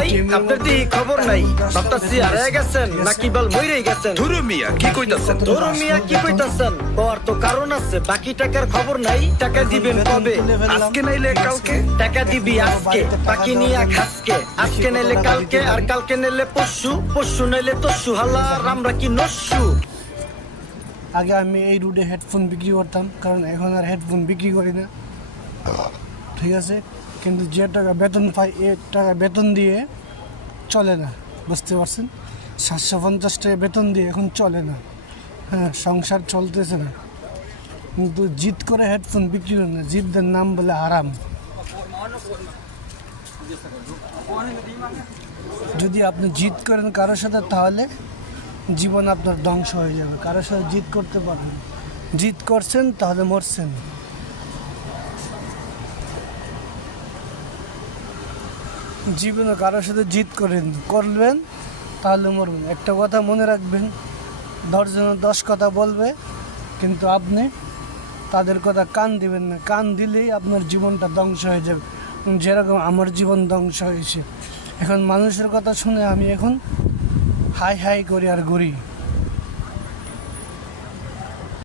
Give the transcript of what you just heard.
ভাই আপনার কি খবর নাই ভাবতাছি হারিয়ে গেছেন নাকি বল মইরেই গেছেন ধুরু মিয়া কি কইতাছেন? ধরো মিয়া কি কইতাছেন ওর তো কারণ আছে বাকি টাকার খবর নাই টাকা দিবেন কবে আজকে নাইলে কালকে? টাকা দিবি আজকে বাকি নিয়া খাসকে আজকে নাইলে কালকে আর কালকে নাইলে পরশু পরশু নাইলে তরশু হালা আমরা কি নস্যু আগে আমি এই রুটে হেডফোন বিক্রি করতাম, কারণ এখন আর হেডফোন বিক্রি করি না, ঠিক আছে। কিন্তু যে টাকা বেতন পাই এ টাকা বেতন দিয়ে চলে না, বুঝতে পারছেন। 750 টাকা বেতন দিয়ে এখন চলে না, হ্যাঁ সংসার চলতেছে না। কিন্তু জিদ করে হেডফোন বিক্রি করে না, জিদের নাম বলে আরাম। যদি আপনি জিদ করেন কারোর সাথে তাহলে জীবন আপনার ধ্বংস হয়ে যাবে। কারোর সাথে জিদ করতে পারেন, জিদ করছেন তাহলে মরছেন। জীবনে কারোর সাথে জিদ করবেন তাহলে মরবেন। একটা কথা মনে রাখবেন, 10 জনে 10 কথা বলবে কিন্তু আপনি তাদের কথা কান দিবেন না। কান দিলেই আপনার জীবনটা ধ্বংস হয়ে যাবে, যেরকম আমার জীবন ধ্বংস হয়েছে। এখন মানুষের কথা শুনে আমি এখন হাই হাই করি আর ঘুরি।